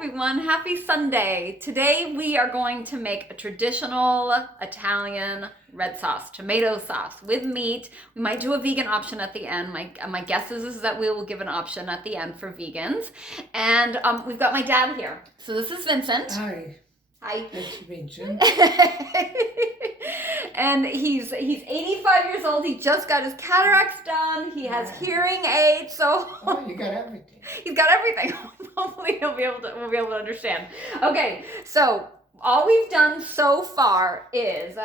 everyone, happy Sunday. Today we are going to make a traditional Italian red sauce, tomato sauce with meat. We might do a vegan option at the end. My guess is that we will give an option at the end for vegans. And we've got my dad here. So this is Vincent. Hi. Hi. It's Vincent. And he's 85 years old. He just got his cataracts done. He has hearing aids. So Oh, you got everything. he's got everything. Hopefully we'll be able to understand. Okay, so all we've done so far is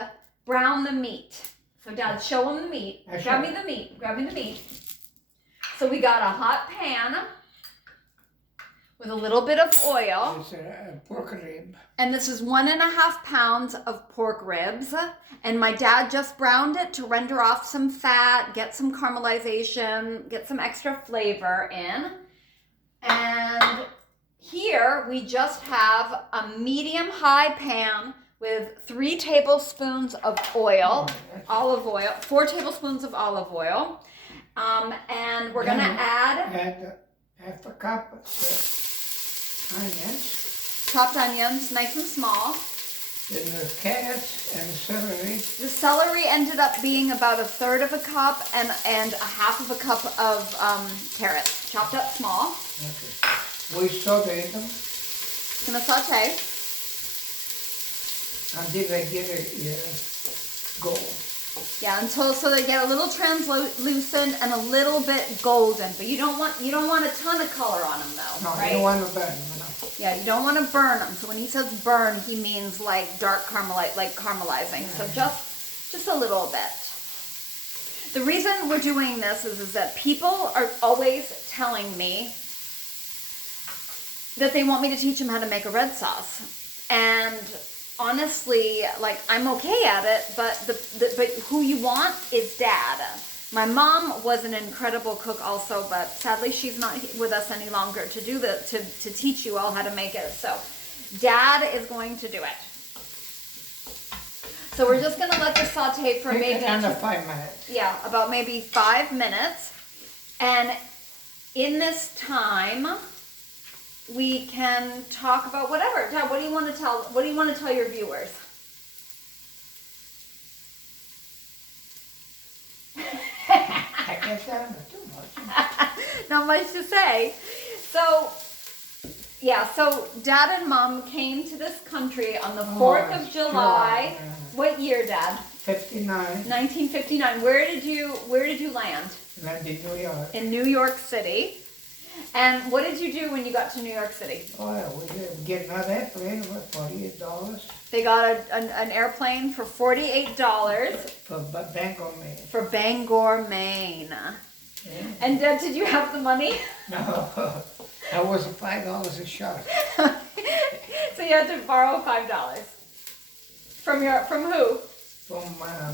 brown the meat. So Dad, show him the meat. Grab me the meat. Grab me the meat. So we got a hot pan with a little bit of oil. It's a pork rib. And this is 1.5 pounds of pork ribs. And my dad just browned it to render off some fat, get some caramelization, get some extra flavor in. And here we just have a medium-high pan with 3 tablespoons of oil, olive oil, 4 tablespoons of olive oil. And we're gonna add half a cup of onions. Chopped onions, nice and small. Then the carrots and celery. The celery ended up being about 1/3 of a cup and 1/2 of a cup of carrots, chopped up small. Okay. We saute them Gonna saute. until they get a gold. Yeah, so they get a little translucent and a little bit golden, but you don't want a ton of color on them though, No, right? you don't want to burn them. No. Yeah, you don't want to burn them. So when he says burn, he means like dark caramelizing. So just a little bit. The reason we're doing this is that people are always telling me that they want me to teach them how to make a red sauce. And honestly, like, I'm okay at it, but but who you want is Dad. My mom was an incredible cook also, but sadly she's not with us any longer to do to teach you all how to make it. So Dad is going to do it. So we're just gonna let this saute for maybe under 5 minutes. Yeah, about maybe 5 minutes. And in this time, we can talk about whatever. Dad, what do you want to tell your viewers? I can't tell them too much. Not much to say. So, yeah, so Dad and Mom came to this country on the 4th of July. What year, Dad? 59. 1959. Where did you land? Land in New York. In New York City. And what did you do when you got to New York City? Oh, yeah, we did get another airplane for $48. They got an airplane for $48 For Bangor, Maine. for Bangor, Maine. Yeah. And Dad, did you have the money? No, that was $5 a shot. So you had to borrow $5 from who? From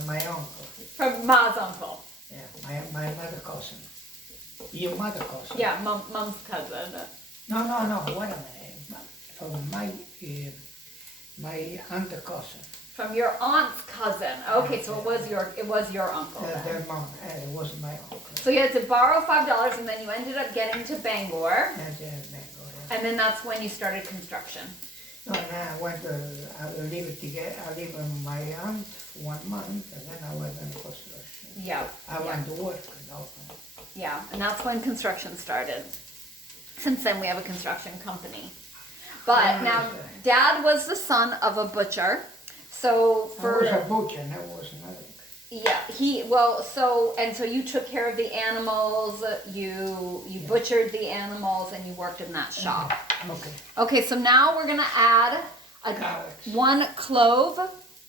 my uncle. From Ma's uncle. Yeah, my mother cousin. Your mother cousin. Yeah, Mom's cousin. No, what am I? From my aunt cousin. From your aunt's cousin. Okay, so it was your uncle. Their mom. It was my uncle. So you had to borrow $5, and then you ended up getting to Bangor, And Bangor, yeah. and then that's when you started construction. No, and then I went to, I lived with my aunt for 1 month, and then I went on construction. Yeah. I went to work. Yeah, and that's when construction started. Since then, we have a construction company. But now, Dad was the son of a butcher. So I was a butcher, and that was nothing. yeah, so you took care of the animals. You butchered the animals, and you worked in that shop. Okay. Okay, so now we're gonna add Garlic. 1 clove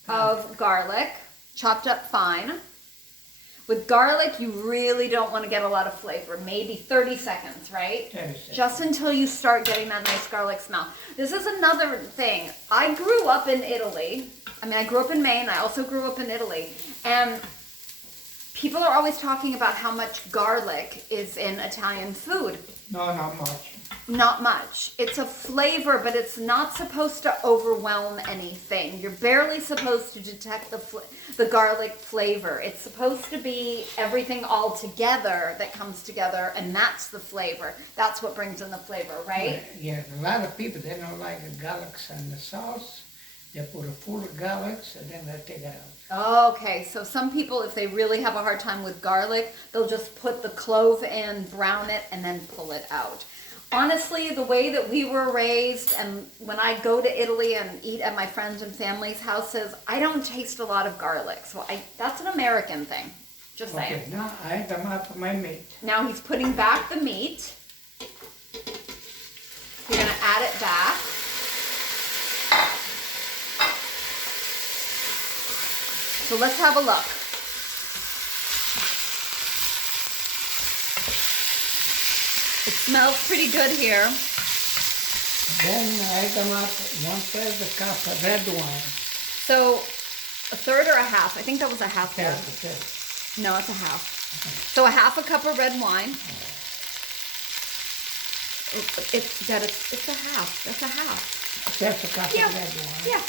of garlic, chopped up fine. With garlic, you really don't want to get a lot of flavor. Maybe 30 seconds, right? 30 seconds. Just until you start getting that nice garlic smell. This is another thing. I grew up in Italy. I grew up in Maine. I also grew up in Italy. And people are always talking about how much garlic is in Italian food. No, not much. Not much. It's a flavor, but it's not supposed to overwhelm anything. You're barely supposed to detect the garlic flavor. It's supposed to be everything all together that comes together, and that's the flavor. That's what brings in the flavor, right? Yeah, a lot of people, they don't like the garlics and the sauce. They put a full of garlics and then they take it out. Okay, so some people, if they really have a hard time with garlic, they'll just put the clove in, brown it, and then pull it out. Honestly, the way that we were raised, and when I go to Italy and eat at my friends and family's houses, I don't taste a lot of garlic. So that's an American thing. Just saying. Okay, now I come out for my meat. Now he's putting back the meat. You're going to add it back. So let's have a look. It smells pretty good here. Then I come out 1/3 cup of red wine. So a third or a half? I think that was a half. Half. No, it's a half. So a half a cup of red wine. It's a half. That's a half. Half a cup Yeah. of red wine. Yeah.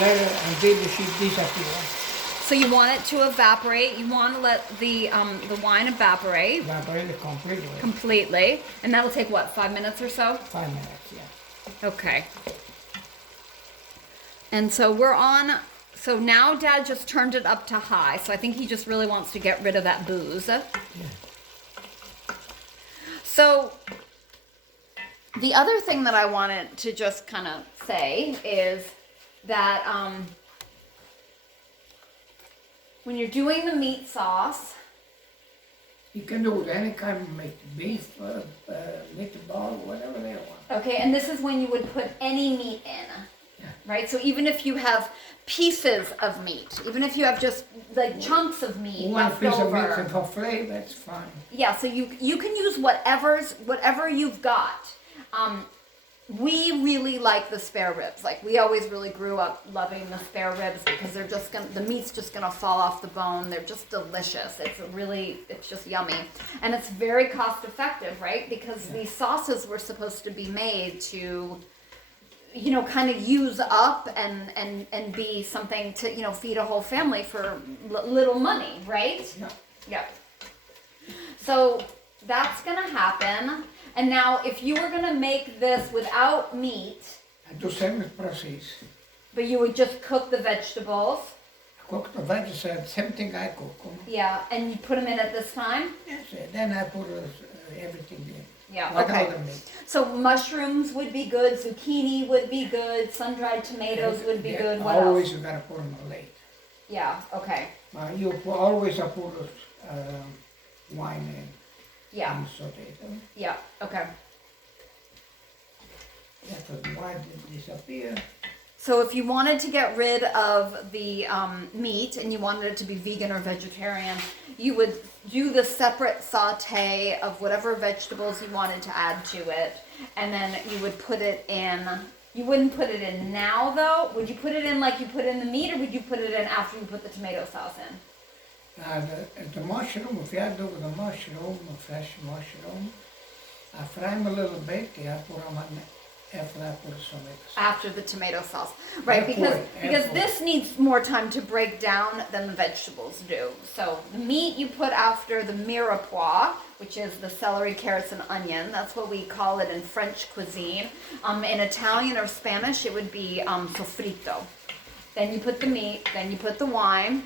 Let it until the sheet disappear. So you want it to evaporate. You want to let the wine evaporate Evaporate it completely. completely, and that'll take what, 5 minutes or so? 5 minutes, yeah. Okay. And so we're on. So now Dad just turned it up to high. So I think he just really wants to get rid of that booze. Yeah. So the other thing that I wanted to just kind of say is that when you're doing the meat sauce, You can do with any kind of meat, beef, meatball, whatever they want. okay, and this is when you would put any meat in, Yeah. right? So even if you have pieces of meat, even if you have just like chunks of meat One left piece of meat over, and for flavor, that's fine. yeah. So you can use whatever you've got. We really like the spare ribs. Like we always really grew up loving the spare ribs because the meat's just gonna fall off the bone. They're just delicious. It's just yummy. And it's very cost effective, right? Because these sauces were supposed to be made to, kind of use up and be something to, feed a whole family for little money, right? Yeah. Yep. So that's gonna happen. And now, if you were gonna make this without meat, I do same process. but you would just cook the vegetables, I cook the veggies, same thing I cook. yeah, and you put them in at this time? Yes, then I put everything in. Yeah, Without okay. the meat. So mushrooms would be good, zucchini would be good, sun-dried tomatoes would be Yeah, good, what always else? you gotta put them late. Yeah, okay, Always I put wine in. yeah, And saute them. yeah, okay. After the wine disappear, So if you wanted to get rid of the meat and you wanted it to be vegan or vegetarian, you would do the separate saute of whatever vegetables you wanted to add to it, and then you would put it in. You wouldn't put it in now though. Would you put it in like you put in the meat, or would you put it in after you put the tomato sauce in? the mushroom, if you do the mushroom, fresh mushroom, I fry them a little bit, I put them on after I put some sauce. After the tomato sauce, right? Airport, Because airport. this needs more time to break down than the vegetables do. So the meat you put after the mirepoix, which is the celery, carrots, and onion. That's what we call it in French cuisine. In Italian or Spanish, it would be sofrito. Then you put the meat. Then you put the wine.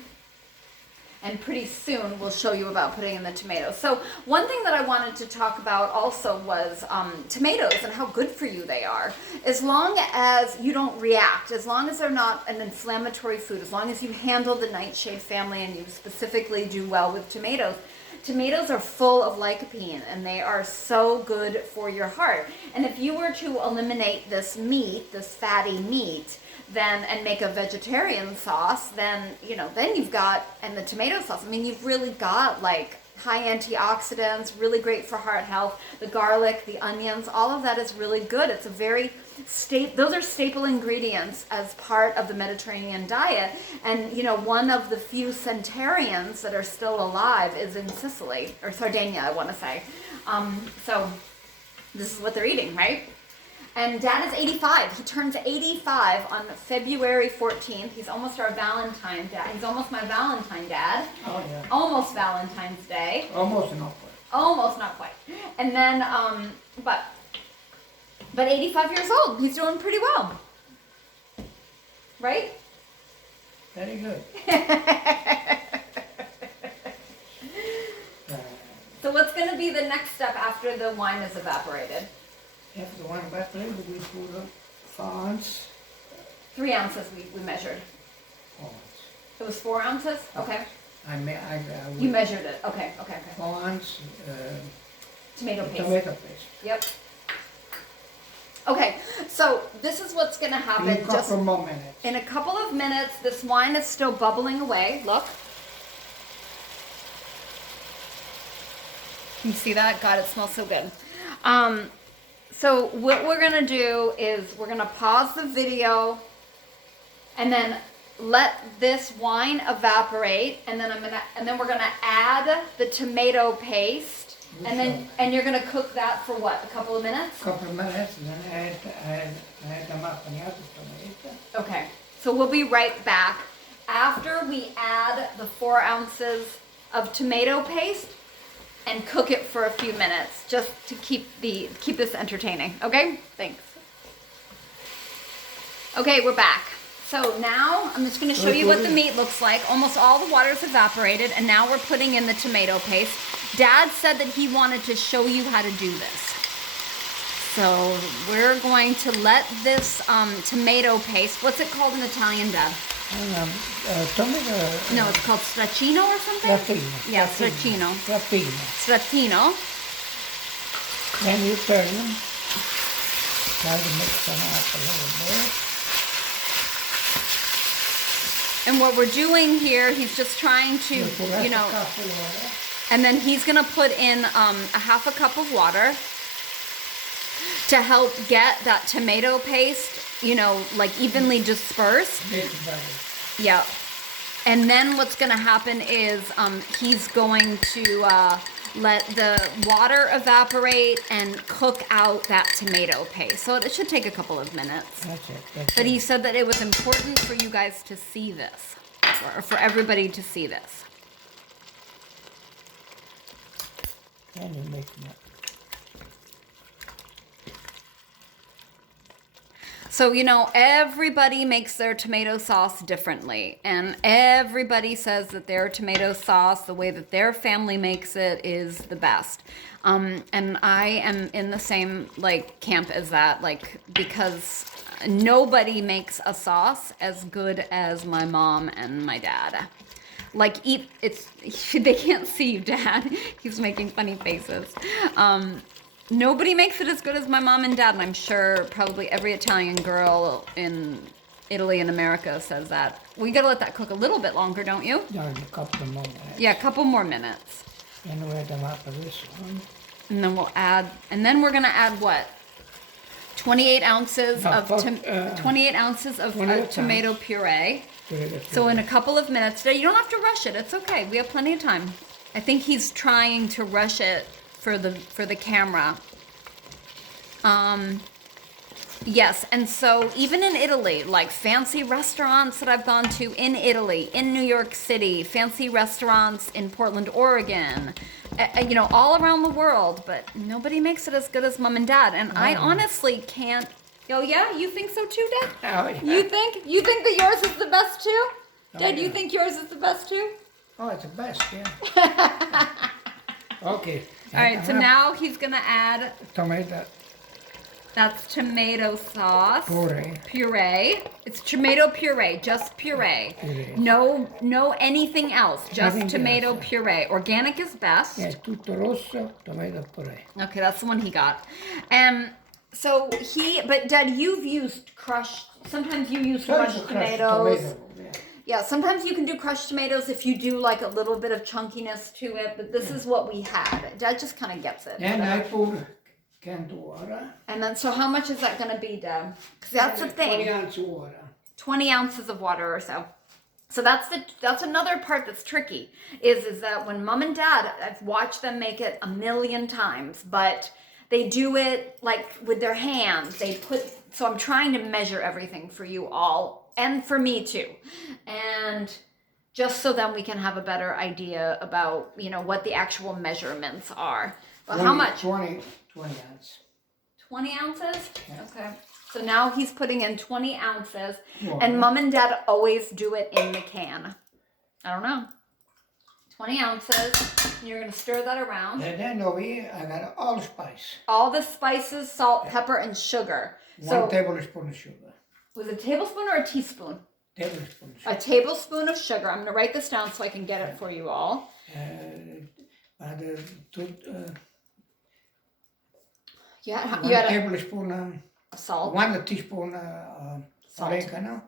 And pretty soon we'll show you about putting in the tomatoes. So one thing that I wanted to talk about also was tomatoes and how good for you they are. As long as you don't react, as long as they're not an inflammatory food, as long as you handle the nightshade family and you specifically do well with tomatoes, tomatoes are full of lycopene and they are so good for your heart. And if you were to eliminate this meat, this fatty meat, then and make a vegetarian sauce, then then you've got, and the tomato sauce, I mean, you've really got like high antioxidants, really great for heart health. The garlic, the onions, all of that is really good. It's a very those are staple ingredients as part of the Mediterranean diet. And you know, one of the few centenarians that are still alive is in Sicily or Sardinia, I want to say. So this is what they're eating, right? And Dad is 85. He turns 85 on February 14th. He's almost our Valentine Dad. He's almost my Valentine Dad. Oh, yeah. Almost Valentine's Day. Almost not quite. Almost, not quite. And then, but 85 years old. He's doing pretty well. Right? Very good. So what's going to be the next step after the wine is evaporated? After the wine evaporated, we put up 4 ounces. 3 ounces we measured. 4 ounces. It was 4 ounces? Okay. You measured it. Okay. 4 ounce Tomato paste. tomato paste. Yep. Okay, so this is what's going to happen. In a couple more minutes. In a couple of minutes, this wine is still bubbling away. Look. You see that? God, it smells so good. So what we're going to do is we're going to pause the video and then let this wine evaporate, and then we're going to add the tomato paste, and you're going to cook that for what? A couple of minutes? A couple of minutes, and then add the macinato tomato. Okay. So we'll be right back after we add the 4 ounces of tomato paste and cook it for a few minutes just to keep this entertaining. Okay? Thanks. Okay, we're back. So now I'm just going to show you what the meat looks like. Almost all the water's evaporated, and now we're putting in the tomato paste. Dad said that he wanted to show you how to do this. So we're going to let this tomato paste, what's it called in Italian, Dad? Tomato. No, it's called stracchino or something? Stracchino. Yeah, stracchino. Stracchino. Stracchino. Then you turn them. Try to mix them up a little bit. And what we're doing here, he's just trying to, you know, and then he's going to put in a half a cup of water to help get that tomato paste, you know, like evenly dispersed. Yeah. And then what's going to happen is he's going to let the water evaporate and cook out that tomato paste. So it should take a couple of minutes. That's it. But he said that it was important for you guys to see this, or for everybody to see this. And you mix them up. So, you know, everybody makes their tomato sauce differently. And everybody says that their tomato sauce, the way that their family makes it, is the best. And I am in the same, like, camp as that, like, because nobody makes a sauce as good as my mom and my dad. Like, they can't see you, Dad. He's making funny faces. Nobody makes it as good as my mom and dad, and I'm sure probably every Italian girl in Italy and America says that. We gotta let that cook a little bit longer, don't you? No, a couple more minutes. Yeah, a couple more minutes. And we'll add them up for this one. And then we're gonna add what? 28 ounces of tomato puree. So in a couple of minutes, you don't have to rush it. It's okay. We have plenty of time. I think he's trying to rush it for the camera. Yes, and so even in Italy, like fancy restaurants that I've gone to in Italy, in New York City, fancy restaurants in Portland, Oregon, you know, all around the world, but nobody makes it as good as Mom and Dad. And I honestly can't. Oh yeah, you think so too, Dad? Oh, yeah. You think that yours is the best too? Dad, yeah. you think yours is the best too? Oh, it's the best, yeah. Okay. All right, so now he's gonna add. Tomato. That's tomato sauce. Puree. Puree. It's tomato puree, just puree. Puree. No anything else. Just Nothing tomato else. Puree. Organic is best. Yeah, tutto rosso, tomato puree. Okay, that's the one he got. But Dad, you've used crushed. Sometimes you use crushed tomatoes. Yeah, sometimes you can do crushed tomatoes if you do like a little bit of chunkiness to it, but this is what we had. Dad just kind of gets it. And I put canned water. And then, so how much is that going to be, Deb? Because that's the 20 thing. ounce water. 20 ounces of water or so. So that's another part that's tricky, is that when mom and dad, I've watched them make it a million times, but they do it like with their hands. So I'm trying to measure everything for you all and for me too. And just so then we can have a better idea about, what the actual measurements are. But how much? 20 ounce. 20 ounces? Yeah. Okay. So now he's putting in 20 ounces, Water. and mom and dad always do it in the can. I don't know. 20 ounces. You're going to stir that around. And then over here, I got all spice. All the spices, salt, pepper, and sugar. 1 tablespoon of sugar. Was it a tablespoon or a teaspoon? Tablespoon of sugar. A tablespoon of sugar. I'm going to write this down so I can get it for you all. One tablespoon salt. 1 teaspoon Salt. oregano.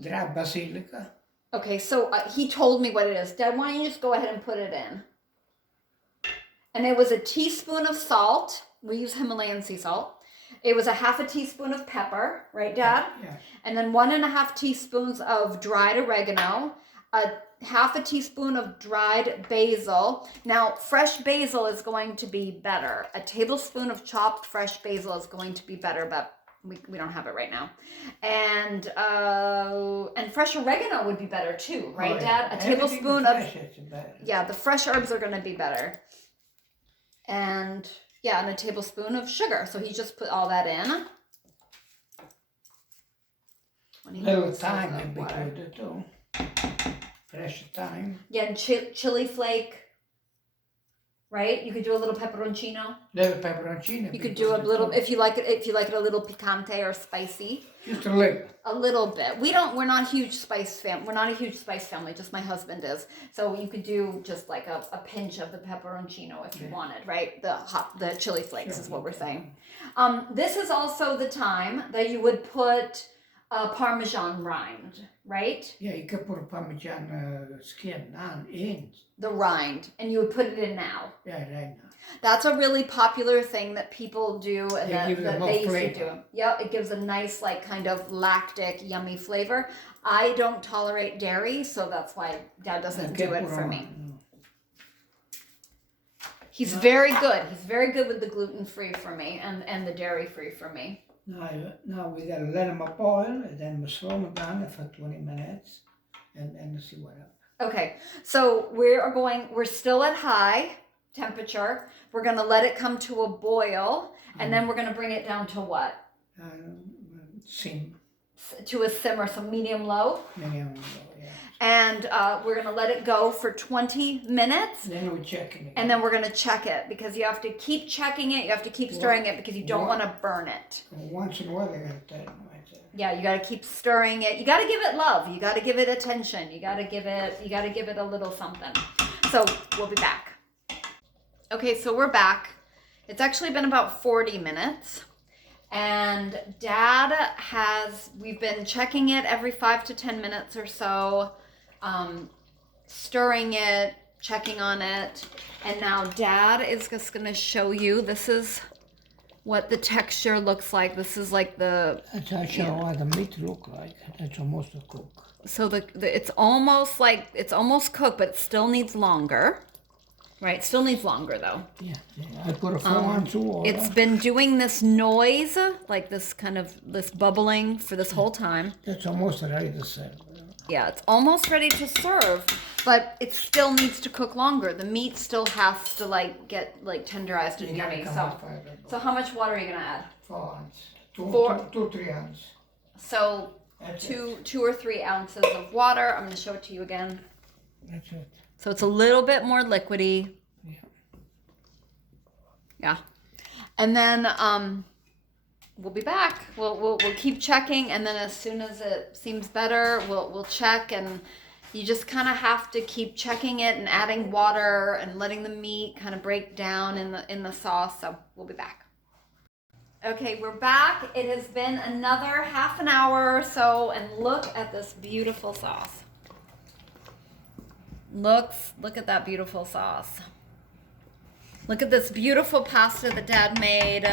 Dry basilica. Okay, so he told me what it is. Dad, why don't you just go ahead and put it in? And it was a teaspoon of salt. We use Himalayan sea salt. It was a half a teaspoon of pepper, right, Dad? Yeah. And then 1.5 teaspoons of dried oregano, a half a teaspoon of dried basil. Now, fresh basil is going to be better. A tablespoon of chopped fresh basil is going to be better, but we don't have it right now. And fresh oregano would be better too, right, Dad? A tablespoon of the fresh herbs are going to be better. And a tablespoon of sugar. So he just put all that in. Little thyme would be good too. Fresh thyme. Yeah, and chili flake. Right? You could do a little pepperoncino. Little pepperoncino. You could do a little, if you like it a little picante or spicy. Just a little. A little bit. We're not a huge spice we're not a huge spice family, just my husband is. So you could do just like a pinch of the pepperoncino if you wanted, right? The chili flakes is what we're saying. This is also the time that you would put Parmesan rind, right? Yeah, you could put a Parmesan skin on in. The rind, and you would put it in now. Yeah, right now. That's a really popular thing that people do, and that they used to do. Yeah, it gives a nice, like, kind of lactic, yummy flavor. I don't tolerate dairy, so that's why Dad doesn't do it for me. He's very good. He's very good with the gluten-free for me and the dairy-free for me. Now we gotta let them boil, and then we slow them down for 20 minutes, and see what happens. Okay, so we're still at high temperature. We're gonna let it come to a boil, and then we're gonna bring it down to what? Sim. To a simmer, so medium-low. Medium-low, yeah. And we're gonna let it go for 20 minutes. Then we check it again. And then we're gonna check it, because you have to keep checking it. You have to keep stirring it, because you don't want to burn it. Once in a while, I gotta tell them. Yeah, you gotta keep stirring it. You gotta give it love. You gotta give it attention. You gotta give it a little something. So we'll be back. Okay, so we're back. It's actually been about 40 minutes. And we've been checking it every 5 to 10 minutes or so, stirring it, checking on it. And now Dad is just gonna show you, this is what the texture looks like. This is like the... That's actually what the meat look like. That's almost a cook. So it's almost cooked, but it still needs longer. Right, still needs longer though. Yeah. I put a 4 ounce water. It's been doing this noise, like this kind of, this bubbling for this whole time. It's almost ready to serve. Yeah, it's almost ready to serve, but it still needs to cook longer. The meat still has to get tenderized and yummy. So how much water are you gonna add? 4 ounce. 3 ounce. So That's 2 or 3 ounces of water. I'm gonna show it to you again. That's it. So it's a little bit more liquidy. Yeah. And then we'll be back. We'll keep checking, and then as soon as it seems better, we'll check, and you just kind of have to keep checking it and adding water and letting the meat kind of break down in the sauce. So we'll be back. Okay, we're back. It has been another half an hour or so, and look at this beautiful sauce. Look at that beautiful sauce. Look at this beautiful pasta that Dad made.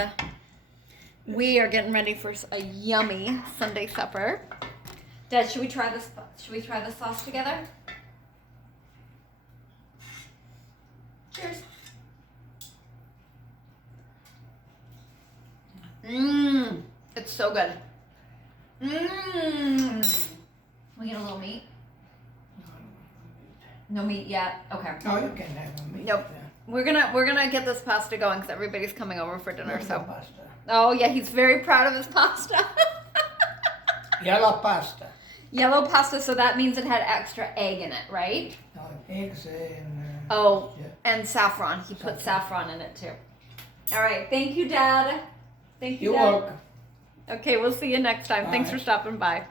We are getting ready for a yummy Sunday supper. Dad, should we try this? Should we try the sauce together? Cheers. Mmm, it's so good. Mmm. We get a little meat? No meat yet. Okay. Oh, you can have a meat. Nope. We're gonna get this pasta going because everybody's coming over for dinner. Where's So. the pasta? Oh yeah, he's very proud of his pasta. Yellow pasta. Yellow pasta, so that means it had extra egg in it, right? No, eggs and... Oh, yeah. and saffron. He put saffron in it too. All right, thank you, Dad. Thank you, You're Dad. welcome. Okay, we'll see you next time. Thanks Bye. for stopping by.